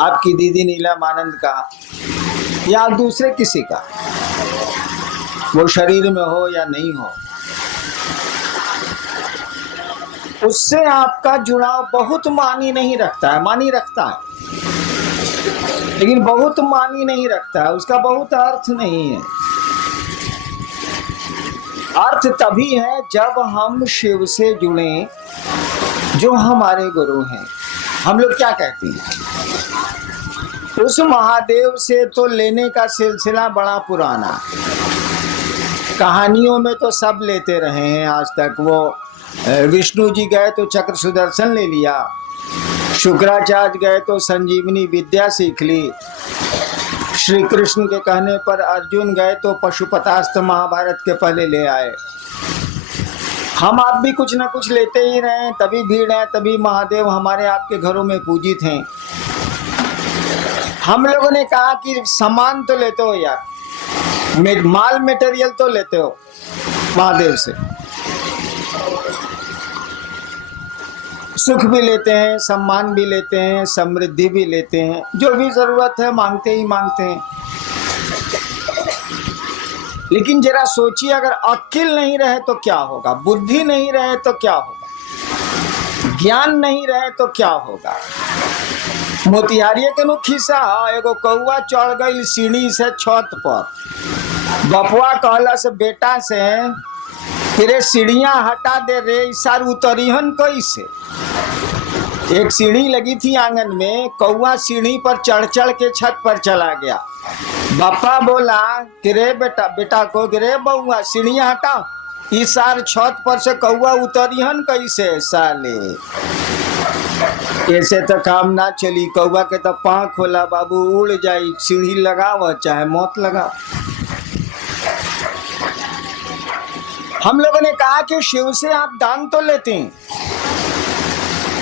आपकी दीदी नीलम आनंद का या दूसरे किसी का, वो शरीर में हो या नहीं हो, उससे आपका जुड़ाव बहुत मानी नहीं रखता है। मानी रखता है लेकिन बहुत मानी नहीं रखता है, उसका बहुत अर्थ नहीं है। अर्थ तभी है जब हम शिव से जुड़े जो हमारे गुरु हैं। हम लोग क्या कहते हैं, उस महादेव से तो लेने का सिलसिला बड़ा पुराना, कहानियों में तो सब लेते रहे हैं आज तक। वो विष्णु जी गए तो चक्र सुदर्शन ले लिया, शुक्राचार्य गए तो संजीवनी विद्या सीख ली, श्री कृष्ण के कहने पर अर्जुन गए तो पशुपतास्त्र महाभारत के पहले ले आए। हम आप भी कुछ ना कुछ लेते ही रहे, तभी भीड़ है, तभी महादेव हमारे आपके घरों में पूजित हैं। हम लोगों ने कहा कि सामान तो लेते हो यार, माल मटेरियल तो लेते हो महादेव से, सुख भी लेते हैं, सम्मान भी लेते हैं, समृद्धि भी लेते हैं, जो भी जरूरत है मांगते ही मांगते हैं। लेकिन जरा सोचिए, अगर अक्ल नहीं रहे तो क्या होगा, बुद्धि नहीं रहे तो क्या होगा, ज्ञान नहीं रहे तो क्या होगा। मोतिहारिये के नु खिस्सा, एगो कौआ चढ़ गई सीढ़ी से छत पर, बपुआ कहला से बेटा से फिर सीढ़ियां हटा दे रे, सार उतरिहन कैसे। एक सीढ़ी लगी थी आंगन में, कौआ सीढ़ी पर चढ़ चढ़ के छत पर चला गया। बापा बोला कि रे बेटा, बेटा को कि रे बउआ सीढ़ियां हटा, इस सार छत पर से कौआ उतरिहन कैसे साले। ऐसे तो काम ना चली, कौआ के तो पाँख खोला बाबू, उड़ जाई, सीढ़ी लगाओ चाहे मौत लगाओ। हम लोगों ने कहा कि शिव से आप दान तो लेते हैं,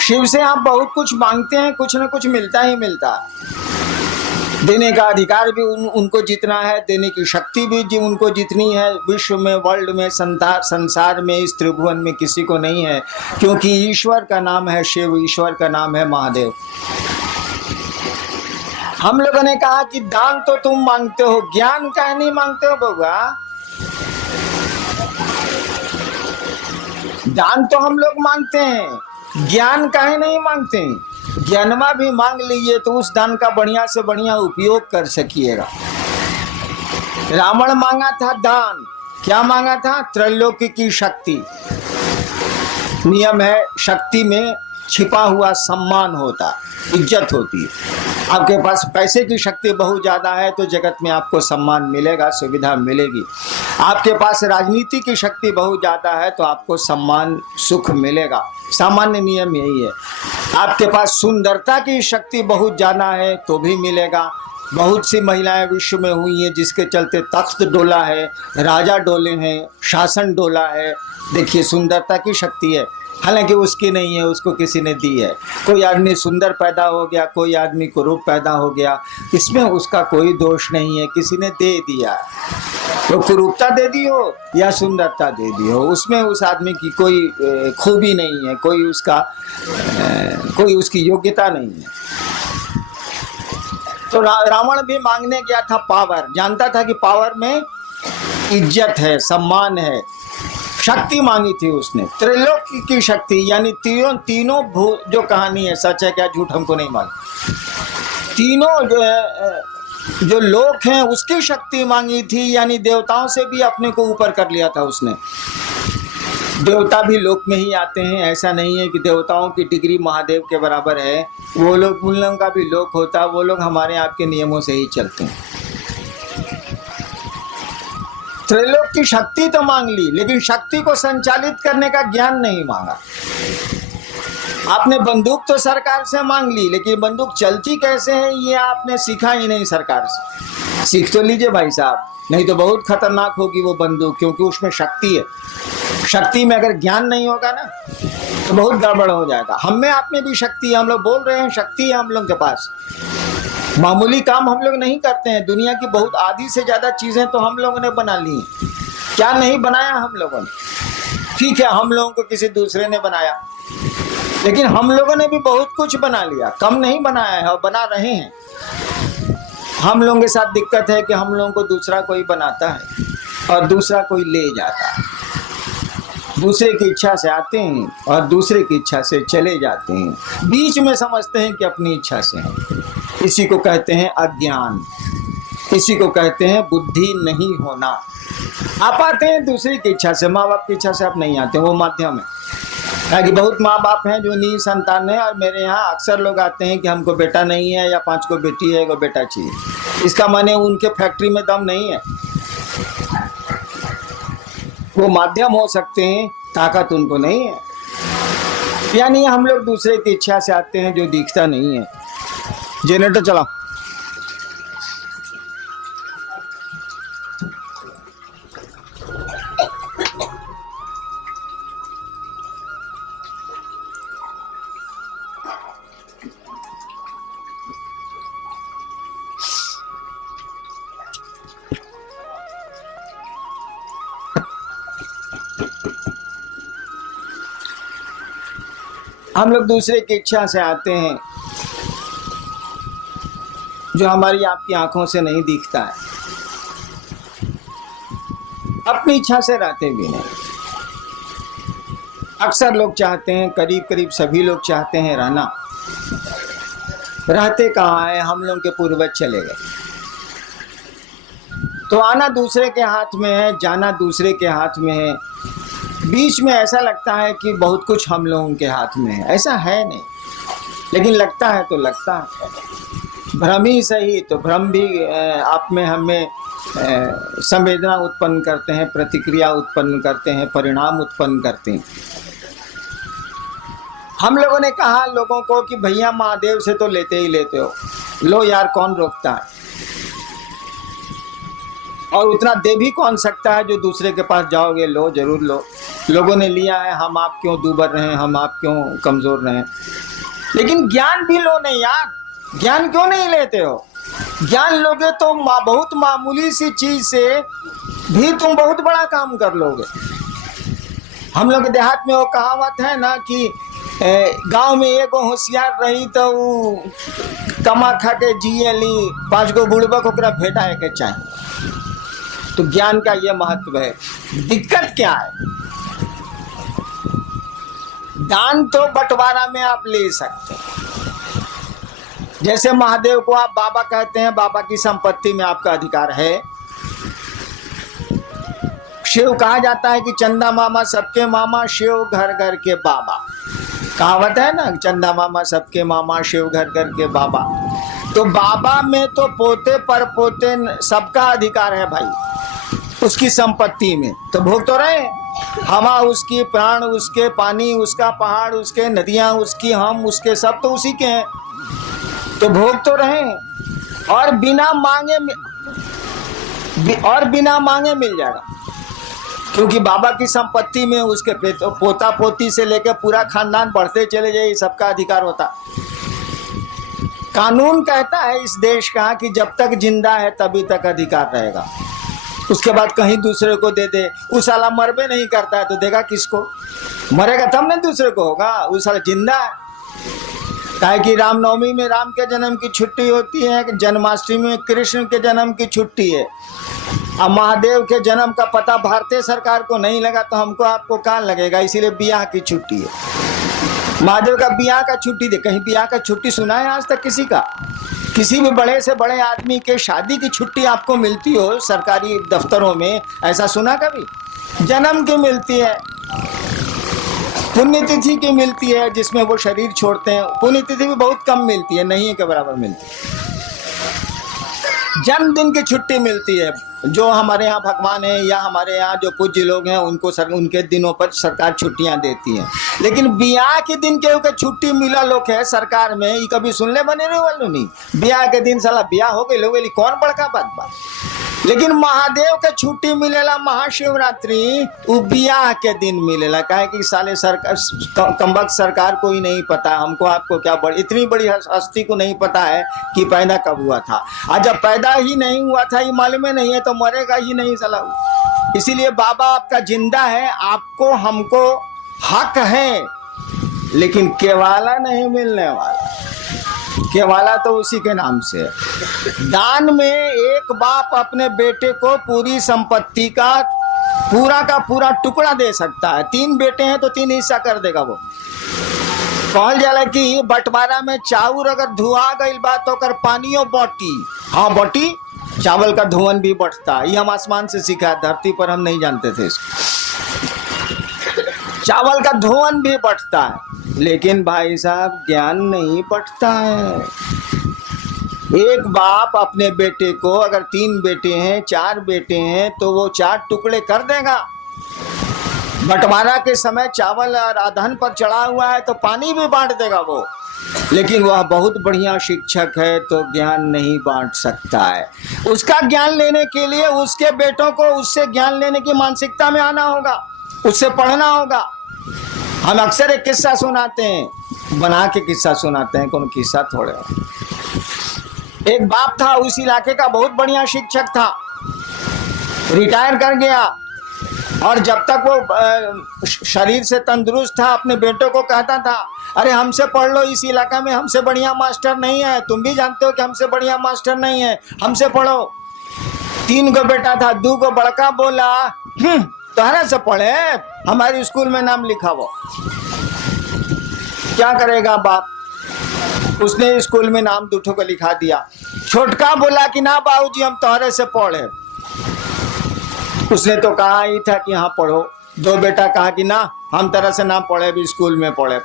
शिव से आप बहुत कुछ मांगते हैं, कुछ न कुछ मिलता ही मिलता है। देने का अधिकार भी उनको जितना है, देने की शक्ति भी उनको जितनी है, विश्व में, वर्ल्ड में, संसार में, इस त्रिभुवन में किसी को नहीं है, क्योंकि ईश्वर का नाम है शिव, ईश्वर का नाम है महादेव। हम लोगों ने कहा कि दान तो तुम मांगते हो, ज्ञान काहे नहीं मांगते हो बउआ। दान तो हम लोग मांगते हैं, ज्ञान काहे नहीं मांगते हैं। ज्ञानमा भी मांग लीजिए तो उस दान का बढ़िया से बढ़िया उपयोग कर सकिएगा। रावण मांगा था दान, क्या मांगा था, त्रैलोक्य की शक्ति। नियम है, शक्ति में छिपा हुआ सम्मान होता, इज्जत होती है। आपके पास पैसे की शक्ति बहुत ज्यादा है तो जगत में आपको सम्मान मिलेगा, सुविधा मिलेगी। आपके पास राजनीति की शक्ति बहुत ज्यादा है तो आपको सम्मान, सुख मिलेगा। सामान्य नियम यही है। आपके पास सुंदरता की शक्ति बहुत ज्यादा है तो भी मिलेगा। बहुत सी महिलाएं विश्व में हुई हैं जिसके चलते तख्त डोला है, राजा डोले हैं, शासन डोला है। देखिए, सुंदरता की शक्ति है, हालांकि उसकी नहीं है, उसको किसी ने दी है। कोई आदमी सुंदर पैदा हो गया, कोई आदमी कुरूप पैदा हो गया, इसमें उसका कोई दोष नहीं है, किसी ने दे दिया। तो कुरूपता दे दी हो या सुंदरता दे दी हो, उसमें उस आदमी की कोई खूबी नहीं है, कोई उसकी योग्यता नहीं है। तो रावण भी मांगने गया था पावर, जानता था कि पावर में इज्जत है, सम्मान है, शक्ति मांगी थी उसने, त्रिलोकी की शक्ति, यानी तीनों जो कहानी है, सच है क्या झूठ हमको नहीं मालूम, तीनों जो लोक हैं उसकी शक्ति मांगी थी, यानी देवताओं से भी अपने को ऊपर कर लिया था उसने। देवता भी लोक में ही आते हैं, ऐसा नहीं है कि देवताओं की डिग्री महादेव के बराबर है। वो लोग, उन लोगों का भी लोक होता, वो लोग हमारे आपके नियमों से ही चलते हैं। त्रैलोक की शक्ति तो मांग ली, लेकिन शक्ति को संचालित करने का ज्ञान नहीं मांगा। आपने बंदूक तो सरकार से मांग ली, लेकिन बंदूक चलती कैसे है ये आपने सीखा ही नहीं सरकार से। सीख तो लीजिए भाई साहब, नहीं तो बहुत खतरनाक होगी वो बंदूक, क्योंकि उसमें शक्ति है। शक्ति में अगर ज्ञान नहीं होगा ना तो बहुत गड़बड़ हो जाएगा। हम में आप में भी शक्ति है, हम लोग बोल रहे हैं शक्ति है हम लोग के पास। मामूली काम हम लोग नहीं करते हैं, दुनिया की बहुत आधी से ज्यादा चीजें तो हम लोगों ने बना ली हैं। क्या नहीं बनाया हम लोगों ने, ठीक है, हम लोगों को किसी दूसरे ने बनाया, लेकिन हम लोगों ने भी बहुत कुछ बना लिया, कम नहीं बनाया है और बना रहे हैं। हम लोगों के साथ दिक्कत है कि हम लोगों को दूसरा कोई बनाता है और दूसरा कोई ले जाता है। दूसरे की इच्छा से आते हैं और दूसरे की इच्छा से चले जाते हैं, बीच में समझते हैं कि अपनी इच्छा से हैं। इसी को कहते हैं अज्ञान, इसी को कहते हैं बुद्धि नहीं होना। आप आते हैं दूसरे की इच्छा से, माँ बाप की इच्छा से आप नहीं आते, वो माध्यम है। कि बहुत माँ बाप हैं जो निसंतान है, और मेरे यहाँ अक्सर लोग आते हैं कि हमको बेटा नहीं है या 5 को बेटी है, 1 बेटा चाहिए। इसका माने उनके फैक्ट्री में दम नहीं है, वो माध्यम हो सकते हैं, ताकत उनको नहीं है। यानी हम लोग दूसरे की इच्छा से आते हैं जो दिखता नहीं है। जनरेटर चलाओ। हम लोग दूसरे की इच्छा से आते हैं जो हमारी आपकी आंखों से नहीं दिखता है, अपनी इच्छा से रहते भी नहीं। अक्सर लोग चाहते हैं, करीब करीब सभी लोग चाहते हैं रहना, रहते कहाँ है, हम लोग के पूर्वज चले गए। तो आना दूसरे के हाथ में है, जाना दूसरे के हाथ में है। बीच में ऐसा लगता है कि बहुत कुछ हम लोगों के हाथ में है, ऐसा है नहीं, लेकिन लगता है तो लगता है। भ्रम ही सही, तो भ्रम भी आप में हमें संवेदना उत्पन्न करते हैं, प्रतिक्रिया उत्पन्न करते हैं, परिणाम उत्पन्न करते हैं। हम लोगों ने कहा लोगों को कि भैया महादेव से तो लेते ही लेते हो, लो यार कौन रोकता है, और उतना दे भी कौन सकता है जो दूसरे के पास जाओगे, लो जरूर लो। लोगों ने लिया है, हम आप क्यों दूबर रहे हैं, हम आप क्यों कमजोर रहे हैं। लेकिन ज्ञान भी लो नहीं यार, ज्ञान क्यों नहीं लेते हो? ज्ञान लोगे तो बहुत मामूली सी चीज से भी तुम बहुत बड़ा काम कर लोगे। हम लोग देहात में वो कहावत है ना कि गांव में एक होशियार रही तो कमा खा के जिए ली, 5 गो बुड़बक ओकरा भेटा के चाहिए। तो ज्ञान का ये महत्व है। दिक्कत क्या है? दान तो बंटवारा में आप ले सकते हैं, जैसे महादेव को आप बाबा कहते हैं, बाबा की संपत्ति में आपका अधिकार है। शिव कहा जाता है कि चंदा मामा सबके मामा, शिव घर घर के बाबा। कहावत है ना, चंदा मामा सबके मामा, शिव घर घर के बाबा। तो बाबा में तो पोते पर पोते सबका अधिकार है भाई, उसकी संपत्ति में तो भोग तो रहे। हवा उसकी, प्राण उसके, पानी उसका, पहाड़ उसके, नदियां उसकी, हम उसके, सब तो उसी के हैं, तो भोग तो रहे। और बिना मांगे मिल जाएगा, क्योंकि बाबा की संपत्ति में उसके पोता पोती से लेकर पूरा खानदान बढ़ते चले जाए, सबका अधिकार होता। कानून कहता है इस देश का कि जब तक जिंदा है तभी तक अधिकार रहेगा, उसके बाद कहीं दूसरे को दे दे। उस साला मरबे नहीं करता है तो देगा किसको? मरेगा तब नहीं दूसरे को होगा, उस साला जिंदा है। काहे कि रामनवमी में राम के जन्म की छुट्टी होती है, जन्माष्टमी में कृष्ण के जन्म की छुट्टी है। अब महादेव के जन्म का पता भारतीय सरकार को नहीं लगा तो हमको आपको कहाँ लगेगा, इसीलिए ब्याह की छुट्टी है। महादेव का ब्याह का छुट्टी दे, कहीं ब्याह का छुट्टी सुना है आज तक किसी का? किसी भी बड़े से बड़े आदमी के शादी की छुट्टी आपको मिलती हो सरकारी दफ्तरों में, ऐसा सुना कभी? जन्म की मिलती है, पुण्यतिथि की मिलती है जिसमें वो शरीर छोड़ते हैं, पुण्यतिथि भी बहुत कम मिलती है, नहीं के बराबर मिलती है। जन्मदिन की छुट्टी मिलती है, जो हमारे यहाँ भगवान है या हमारे यहाँ जो पूज्य लोग हैं उनको उनके दिनों पर सरकार छुट्टियां देती है। लेकिन ब्याह के दिन के छुट्टी मिला लोग है सरकार में, ये कभी सुनने बने रहे वालों नहीं। ब्याह के दिन साला ब्याह हो गए लोग, कौन बड़का बात। लेकिन महादेव के छुट्टी मिलेला महाशिवरात्रि, वो ब्याह के दिन मिलेला। काहे कि साले सरकार कमबख्त सरकार को ही नहीं पता, हमको आपको क्या इतनी बड़ी हस्ती को नहीं पता है कि पैदा कब हुआ था। और जब पैदा ही नहीं हुआ था ये मालूम ही नहीं है तो मरेगा ही नहीं साला। इसीलिए बाबा आपका जिंदा है, आपको हमको हक है लेकिन केवाला नहीं मिलने वाला। केवाला तो उसी के नाम से है। दान में एक बाप अपने बेटे को पूरी संपत्ति का पूरा टुकड़ा दे सकता है। 3 बेटे हैं तो 3 हिस्सा कर देगा वो। कहल जाला कि बंटवारा में चाउर अगर धुआ गई बात तो कर पानियों बटी। हाँ बटी, चावल का धुवन भी बढ़ता है। ये हम आसमान से सीखा, धरती पर हम नहीं जानते थे इसको। चावल का धुवन भी बढ़ता है, लेकिन भाई साहब ज्ञान नहीं बढ़ता है। एक बाप अपने बेटे को, अगर 3 बेटे हैं 4 बेटे हैं तो वो 4 टुकड़े कर देगा। बंटवारा के समय चावल और अधन पर चढ़ा हुआ है तो पानी भी बांट देगा वो। लेकिन वह बहुत बढ़िया शिक्षक है तो ज्ञान नहीं बांट सकता है। उसका ज्ञान लेने के लिए उसके बेटों को उससे ज्ञान लेने की मानसिकता में आना होगा, उससे पढ़ना होगा। हम अक्सर एक किस्सा सुनाते हैं, बना के किस्सा सुनाते हैं, कौन किस्सा थोड़े। एक बाप था, उस इलाके का बहुत बढ़िया शिक्षक था, रिटायर कर गया। और जब तक वो शरीर से तंदुरुस्त था अपने बेटों को कहता था, अरे हमसे पढ़ लो, इस इलाका में हमसे बढ़िया मास्टर नहीं है। तुम भी जानते हो कि हमसे बढ़िया मास्टर नहीं है, हमसे पढ़ो। 3 गो बेटा था, 2 गो बड़का बोला तुम्हारा से पढ़े, हमारे स्कूल में नाम लिखा वो। क्या करेगा बाप, उसने स्कूल में नाम 2 को लिखा दिया। छोटका बोला कि ना बाबूजी हम तुम्हारे से पढ़े। उसने तो कहा ही था कि हाँ पढ़ो। 2 बेटा कहा कि ना हम तरह से ना पढ़े, भी स्कूल में पढ़े।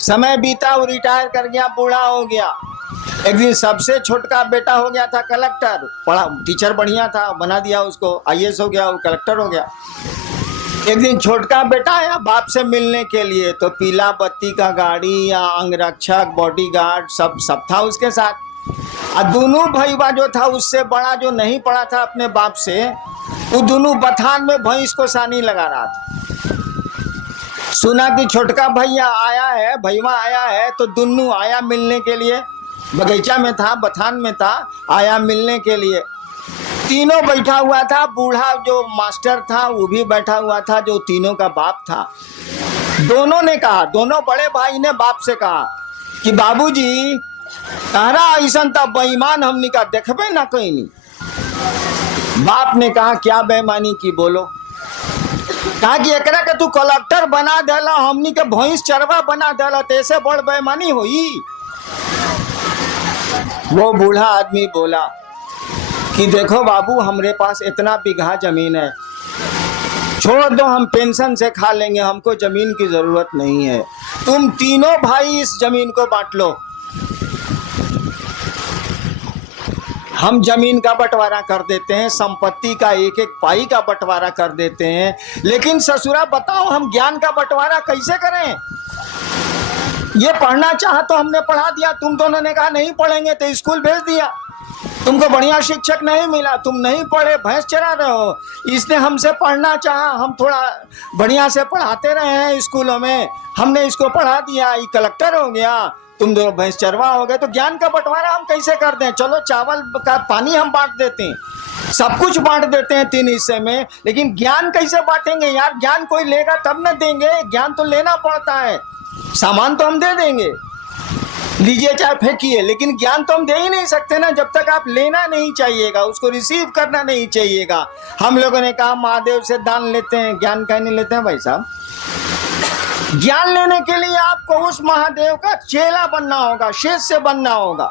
समय बीता, वो रिटायर कर गया, बूढ़ा हो गया। एक दिन सबसे छोटका बेटा हो गया था कलेक्टर, पढ़ा टीचर बढ़िया था, बना दिया उसको, IAS हो गया, वो कलेक्टर हो गया। एक दिन छोटका बेटा आया बाप से मिलने के लिए, तो पीला बत्ती का गाड़ी या अंगरक्षक बॉडीगार्ड सब था उसके साथ। और दोनों भईवा जो था उससे बड़ा, जो नहीं पढ़ा था अपने बाप से, वो दोनों बथान में भैंस को सानी लगा रहा था। सुना कि छोटका भैया आया है, भईवा आया है, तो दोनों आया मिलने के लिए। बगीचा में था, बथान में था, आया मिलने के लिए। तीनों बैठा हुआ था, बूढ़ा जो मास्टर था वो भी बैठा हुआ था, जो तीनों का बाप था। दोनों ने कहा, दोनों बड़े भाई ने बाप से कहा कि बाबूजी तारा ऐसा था बेईमान, हमने का देखबे ना कहीं नहीं। बाप ने कहा क्या बेईमानी की, बोलो। कहा कि एकरा के तू कलेक्टर बना देला, हमनी के भैंस चरवा बना देला, तैसे बड़ बेईमानी हुई। वो बूढ़ा आदमी बोला कि देखो बाबू, हमरे पास इतना बीघा जमीन है, छोड़ दो, हम पेंशन से खा लेंगे, हमको जमीन की जरूरत नहीं है। तुम तीनों भाई इस जमीन को बांट लो, हम जमीन का बंटवारा कर देते हैं, संपत्ति का 1-1 पाई का बंटवारा कर देते हैं। लेकिन ससुरा बताओ हम ज्ञान का बंटवारा कैसे करें? ये पढ़ना चाहा तो हमने पढ़ा दिया, तुम दोनों ने कहा नहीं पढ़ेंगे तो स्कूल भेज दिया। तुमको बढ़िया शिक्षक नहीं मिला, तुम नहीं पढ़े, भैंस चरा रहे हो। इसने हमसे पढ़ना चाहा, हम थोड़ा बढ़िया से पढ़ाते रहे हैं स्कूलों में, हमने इसको पढ़ा दिया, ये कलेक्टर हो गया, तुम दोनों भैंस चरवा हो गए। तो ज्ञान का बंटवारा हम कैसे कर दें? चलो चावल का पानी हम बांट देते हैं, सब कुछ बांट देते हैं 3 हिस्से में, लेकिन ज्ञान कैसे बांटेंगे यार? ज्ञान कोई लेगा तब न देंगे, ज्ञान तो लेना पड़ता है। सामान तो हम दे देंगे, लीजिए चाहे फेंकिए, लेकिन ज्ञान तो हम दे ही नहीं सकते ना, जब तक आप लेना नहीं चाहिएगा, उसको रिसीव करना नहीं चाहिएगा। हम लोगों ने कहा महादेव से दान लेते हैं, ज्ञान कहीं नहीं लेते हैं भाई साहब। ज्ञान लेने के लिए आपको उस महादेव का चेला बनना होगा, शिष्य बनना होगा।